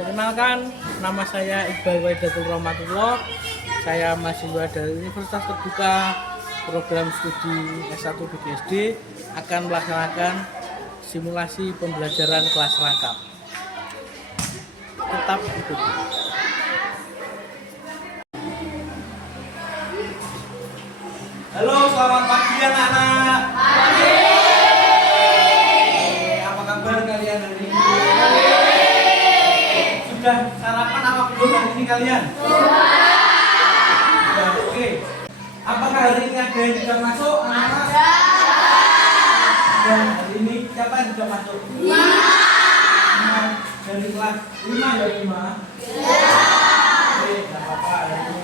Perkenalkan, nama saya Iqbal Waidatul Rahmatullah. Saya mahasiswa dari Universitas Terbuka Program Studi S1 BDSD akan melaksanakan simulasi pembelajaran kelas rangkap. Tetap ikuti. Halo, selamat pagi anak-anak. Apa kabar kalian hari ini? Sudah sarapan apa belum hari ini kalian? Sudah, oke. Apakah hari ini ada yang sudah masuk anak-anak? Dan hari ini siapa yang sudah masuk? 5. Dari kelas 5 ya 5? Oke, tidak apa-apa hari ini.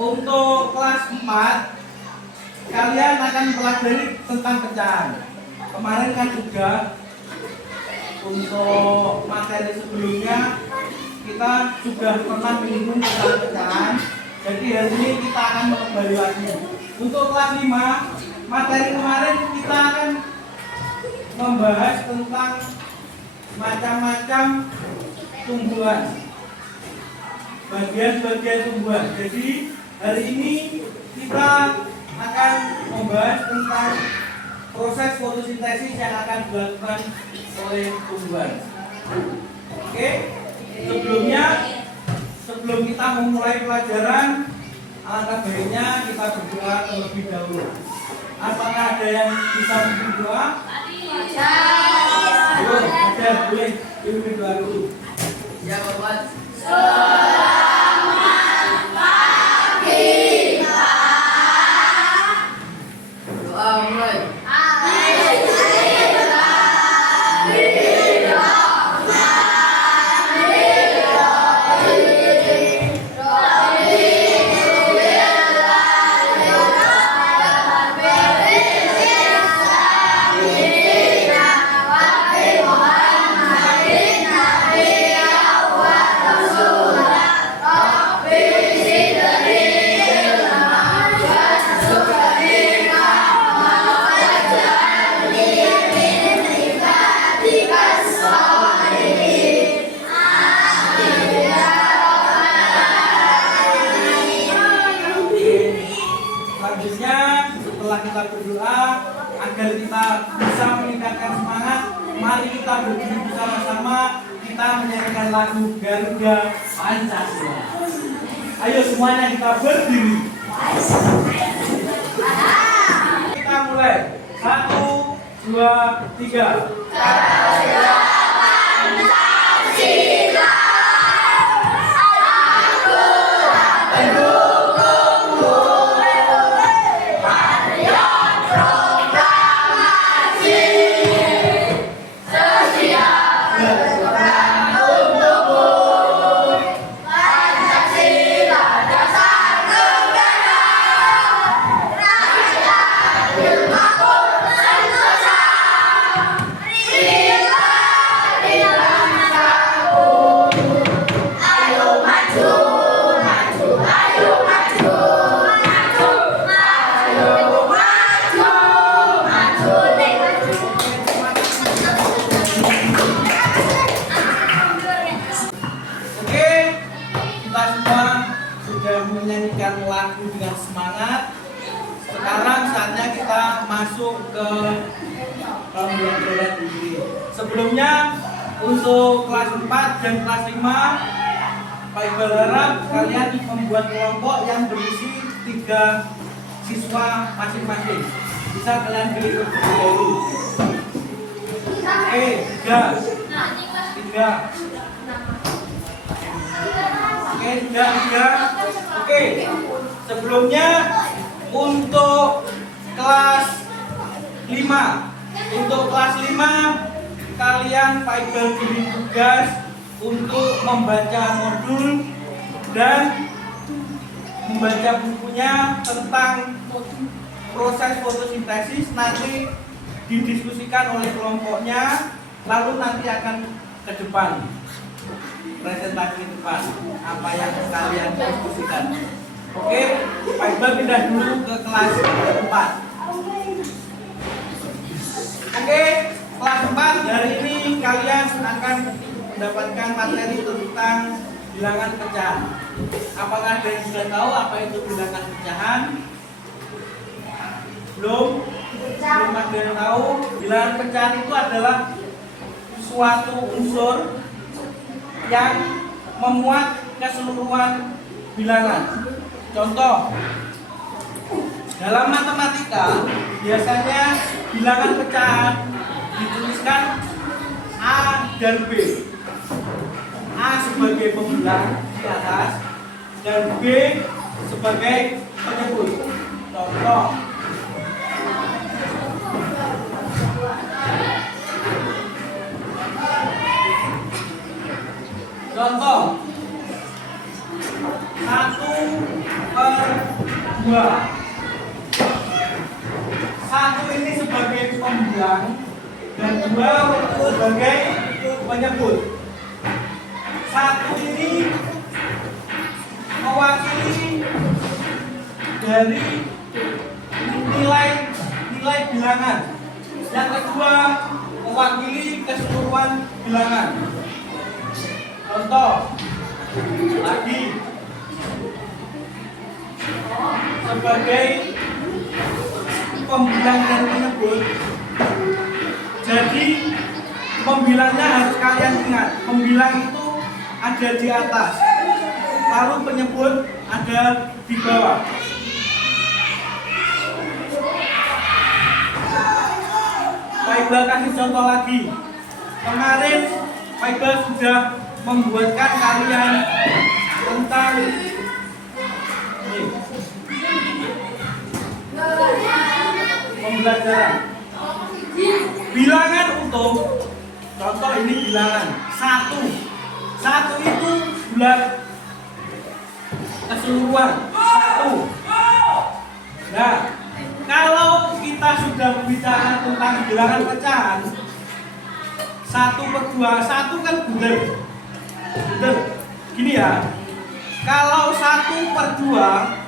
Untuk kelas 4 kalian akan mempelajari tentang pecahan. Kemarin kan juga untuk materi sebelumnya kita sudah pernah menyinggung tentang pecahan. Jadi hari ini kita akan kembali lagi. Untuk kelas 5 materi kemarin kita akan membahas tentang macam-macam tumbuhan, bagian-bagian tumbuhan. Jadi hari ini kita akan membahas tentang proses fotosintesis yang akan dilakukan oleh tumbuhan. Oke, sebelum kita memulai pelajaran, alangkah baiknya kita berdoa terlebih dahulu. Apakah ada yang bisa berdoa? Boleh, ibu berdoa dulu. Ya, Bapak. Setelah kita berdoa agar kita bisa meningkatkan semangat, mari kita berdiri bersama-sama, kita menyanyikan lagu Garuda Pancasila. Ayo semuanya kita berdiri. Kita mulai. 1, 2, 3. Garuda Pancasila. Menyanyikan lagu dengan semangat. Sekarang saatnya kita masuk ke pembelajaran ini. Sebelumnya untuk kelas 4 dan kelas 5, Pak Iqbal harap kalian membuat kelompok yang berisi 3 siswa masing-masing. Bisa kalian pilih dulu. Oke, 3. Oke, sudah. Oke, sebelumnya untuk kelas 5. Untuk kelas 5 kalian Pak Iqbal beri tugas untuk membaca modul dan membaca bukunya tentang proses fotosintesis. Nanti didiskusikan oleh kelompoknya, lalu nanti akan ke depan. Presentasi depan apa yang kalian diskusikan. Oke, Pak Iqbal pindah dulu ke kelas 4. Oke, kelas 4 hari ini kalian akan mendapatkan materi tentang bilangan pecahan. Apakah ada yang sudah tahu apa itu bilangan pecahan? Belum? Belum ada yang tahu. Bilangan pecahan itu adalah suatu unsur yang memuat keseluruhan bilangan. Contoh, dalam matematika biasanya bilangan pecahan dituliskan A dan B. A sebagai pembilang di atas dan B sebagai penyebut. Contoh, contoh 1/2. 1 ini sebagai pembilang dan 2 sebagai penyebut. 1 ini mewakili dari nilai bilangan. Yang kedua mewakili keseluruhan bilangan. Contoh lagi, sebagai pembilang dan penyebut. Jadi pembilangnya harus kalian ingat. Pembilang itu ada di atas, lalu penyebut ada di bawah. Pak Iqbal kasih contoh lagi. Kemarin Pak Iqbal sudah membuatkan kalian tentang pembelajaran bilangan utuh. Contoh ini bilangan 1 itu bulat keseluruhan 1. Nah, kalau kita sudah berbicara tentang bilangan pecahan 1/2, 1 kan bulat. Gini ya, kalau 1/2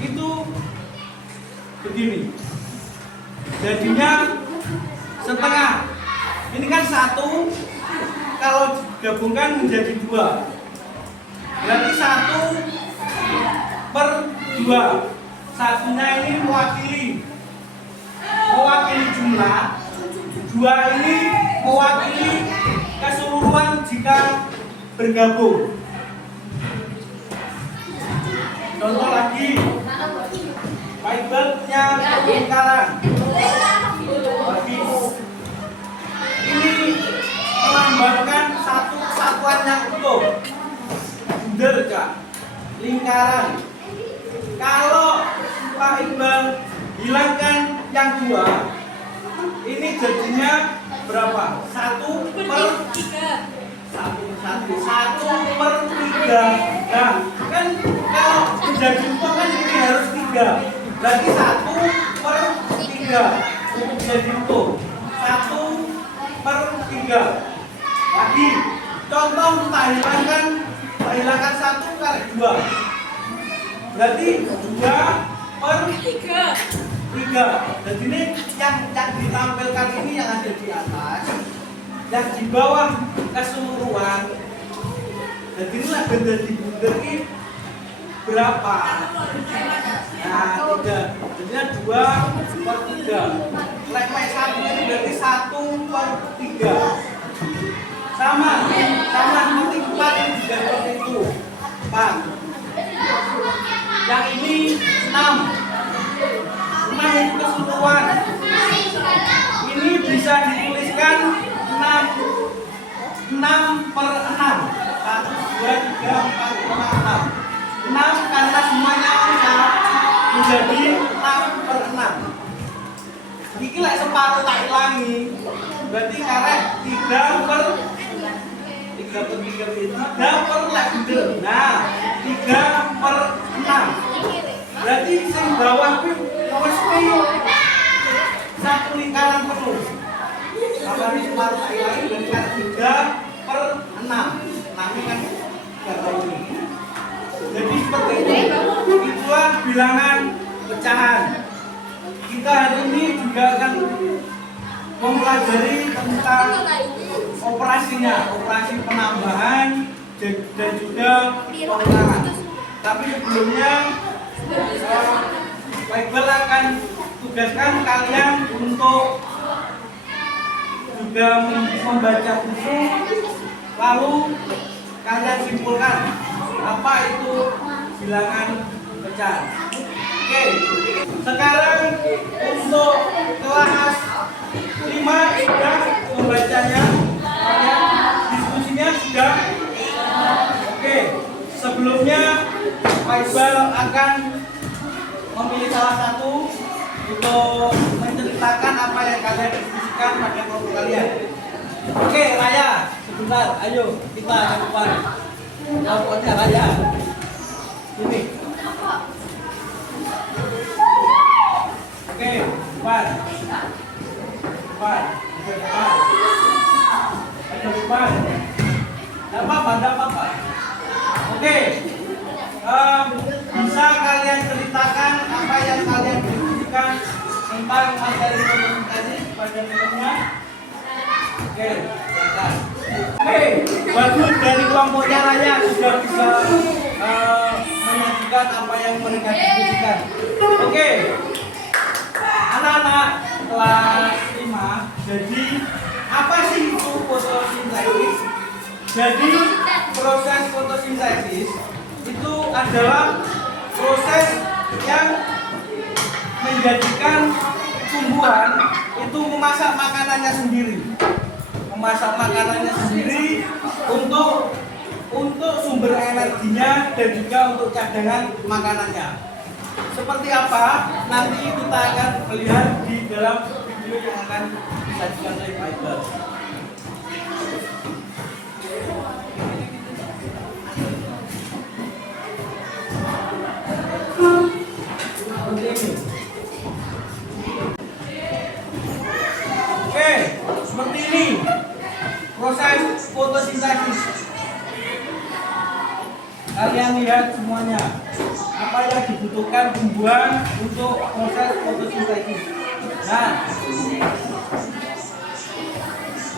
itu begini, jadinya setengah. Ini kan 1, kalau digabungkan menjadi 2, berarti 1/2. Satunya ini mewakili jumlah, 2 ini mewakili keseluruhan jika bergabung. Contoh lagi, Pak Iqbal punya lingkaran. Ini melambangkan satu kesatuan yang utuh. Bener Kak? Lingkaran. Kalau Pak Iqbal hilangkan yang 2, ini jadinya berapa? 1/3. 1/3. Nah, kan kalau menjadi utuh kan ini harus 3. Berarti 1/3 untuk menjadi utuh. 1/3. Lagi, contoh tak hilangkan 1 kali 2. Berarti 2/3. Jadi ini yang ditampilkan ini yang ada di atas, yang di bawah keseluruhan. Jadi inilah benda di bundar ini berapa? Nah, 3. Jadinya 2/3. Lemai 1 ini berarti 1/3. Sama seperti 4 ini juga seperti itu. 4. Yang ini 6. 6 itu keseluruhan. Ini bisa dituliskan 6/6. 1, 2, 3, 4, 5, 6. 6 karena semuanya angka menjadi 6/6. Ini lah separuh tak hilangi. Berarti karek 3/3. Nah, 3/6. Berarti yang bawah itu mesti satu lingkaran penuh. Kalau ini separuh tak hilangi berarti kan 3/6. 6 ini kan 3 ini. Jadi seperti itu. Itulah bilangan pecahan. Kita hari ini juga akan mempelajari tentang operasinya, operasi penambahan dan juga pengurangan. Tapi sebelumnya Bible akan tugaskan kalian untuk juga membaca buku, lalu kalian simpulkan apa itu bilangan pecah. Oke, sekarang untuk kelas 5 sudah membacanya, kalian diskusinya sudah. Oke, sebelumnya Bible akan memilih salah satu untuk menceritakan apa yang kalian diskusikan pada kelompok kalian. Oke, Raya, sebentar, ayo kita ke depan. Kelompoknya Raya. Ini. Oke, depan. Depan. Ada depan. Tidak apa-apa. Oke. Bisa kalian ceritakan apa yang kalian diskusikan tentang materi tadi pada temannya? Oke, silakan. Oke, bagus dari kelompoknya Raya sudah bisa menyajikan apa yang mereka diskusikan. Oke, anak-anak kelas 5, jadi apa sih itu fotosintesis? Jadi proses fotosintesis itu adalah proses yang menjadikan tumbuhan itu memasak makanannya sendiri, untuk sumber energinya dan juga untuk cadangan makanannya. Seperti apa? Nanti kita akan melihat di dalam video yang akan disajikan oleh Bible. Oke, seperti ini proses fotosintesis. Kalian lihat semuanya apa yang dibutuhkan tumbuhan untuk proses fotosintesis. Nah,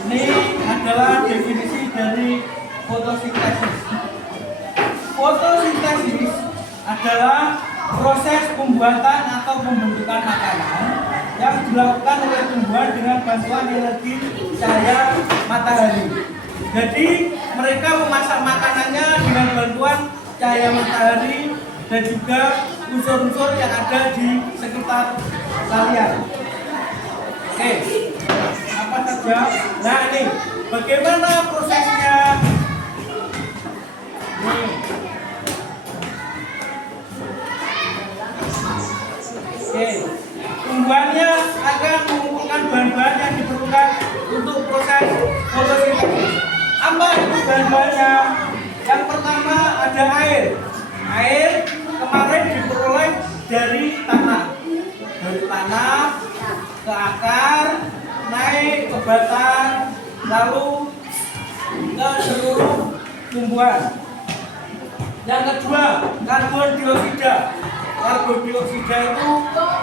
ini adalah definisi dari fotosintesis. Fotosintesis adalah proses pembuatan atau pembentukan makanan yang dilakukan oleh tumbuhan dengan bantuan energi cahaya matahari. Jadi mereka memasak makanannya dengan bantuan cahaya matahari dan juga unsur-unsur yang ada di sekitar kalian. Oke, apa saja? Nah, ini bagaimana prosesnya? Oke, tumbuhannya akan mengumpulkan bahan-bahan yang diperlukan untuk proses fotosintesis. Apa itu bahan-bahannya? Yang pertama ada air. Air kemarin diperoleh dari tanah. Dari tanah ke akar, naik ke batang, lalu ke seluruh tumbuhan. Yang kedua, karbon dioksida. Karbon dioksida itu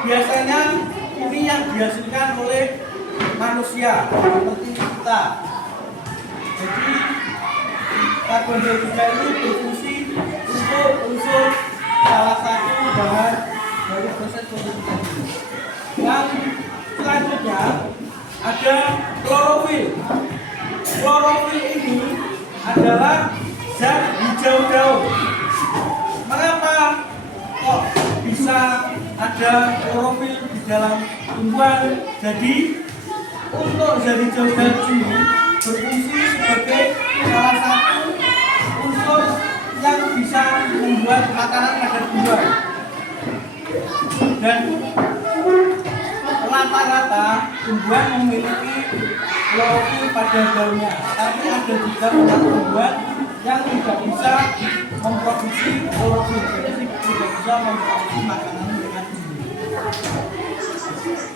biasanya ini yang dihasilkan oleh manusia seperti kita. Jadi karbon dioksida ini berfungsi untuk unsur salah satu bahan dari proses fotosintesis. Yang selanjutnya ada klorofil. Klorofil ini adalah zat hijau daun. Mengapa kok bisa ada klorofil di dalam tumbuhan? Jadi untuk zat hijau daun ini berfungsi sebagai salah satu unsur yang bisa membuat makanan pada tumbuhan. Dan rata-rata tumbuhan memiliki klorofil pada daunnya, tapi ada juga tumbuhan yang tidak bisa memproduksi klorofil, jadi tidak bisa memproduksi makanan dengan sendiri.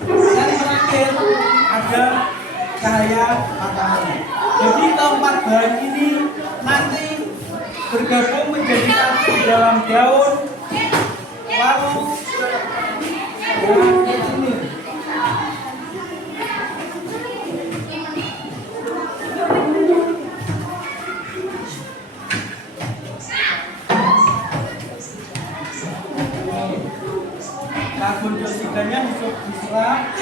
Dan terakhir ada cahaya matahari. Jadi keempat bahan ini nanti bergabung menjadi satu di dalam daun, lalu ini. karbon dioksidanya diserap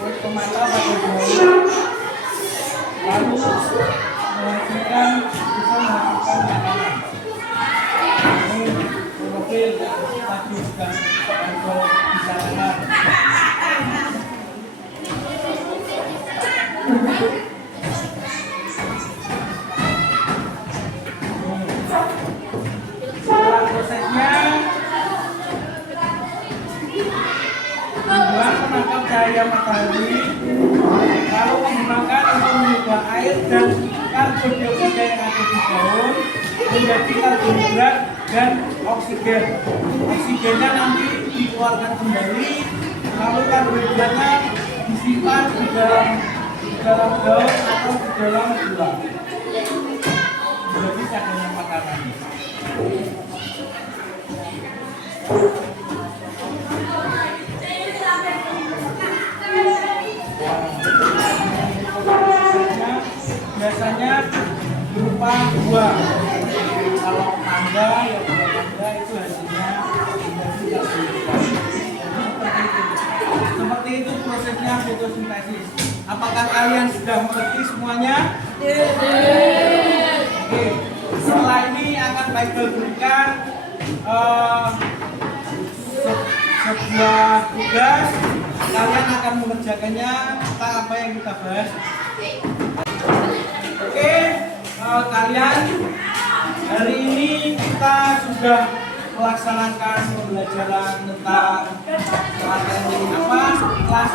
ke mata pada mulut, lalu menghasilkan makanan. Ini profil yang tadi sudah untuk bicarakan. Prosesnya dibuat menangkap cahaya matahari, lalu menggunakan untuk mengubah air dan karbon dioksida yang ada di daun menjadi karbohidrat dan oksigen. Oksigennya nanti dikeluarkan kembali, lalu karbohidratnya disimpan di dalam daun atau di dalam gula. Jadi cadangan makanan. Biasanya berupa buah. Kalau mangga, ya buah mangga itu hasilnya menjadi karbohidrat. Seperti itu prosesnya fotosintesis. Apakah kalian sudah mengerti semuanya? Oke. Setelah ini akan Michael berikan sebuah tugas. Kalian akan mengerjakannya tentang apa yang kita bahas. Oke, kalian hari ini kita sudah melaksanakan pembelajaran tentang materi apa? Kelas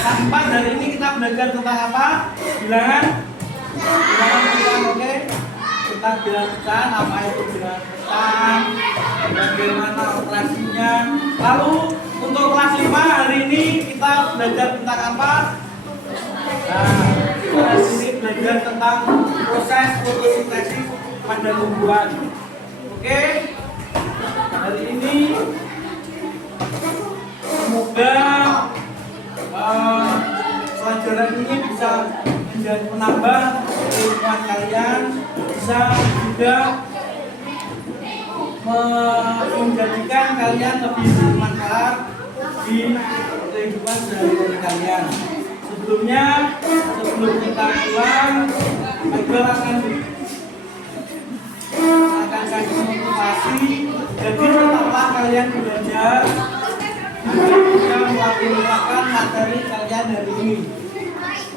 4 hari ini kita belajar tentang apa? Bilangan pecahan, oke? Tentang bilangan pecahan, apa itu bilangan pecahan, bagaimana operasinya. Lalu untuk kelas 5 hari ini kita belajar tentang apa? Nah, kita di sini belajar tentang proses fotosintesis pada tumbuhan. Oke, hari ini semoga pelajaran ini bisa menjadi penambah keilmuan kalian, bisa juga menjadikan kalian lebih bermanfaat di kehidupan sehari-hari kalian. Sebelum kita pulang, Michael akan kasih motivasi. Jadi tetaplah kalian belajar agar bisa melakukan materi kalian hari ini.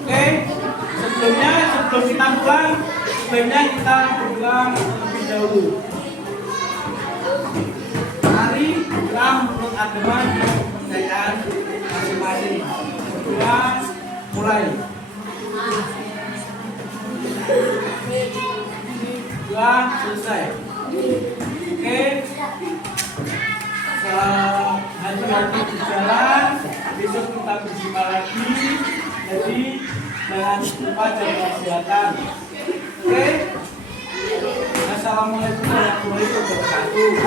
Oke, sebelum kita pulang, sebaiknya kita pulang terlebih dahulu. Mari kita menurut agama dan kepercayaan masing-masing. Berdoa, mulai. Doa selesai. Oke. Hati-hati di jalan. Besok kita berjumpa lagi. Jadi jangan lupa jaga kesehatan. Oke. Assalamualaikum warahmatullahi wabarakatuh.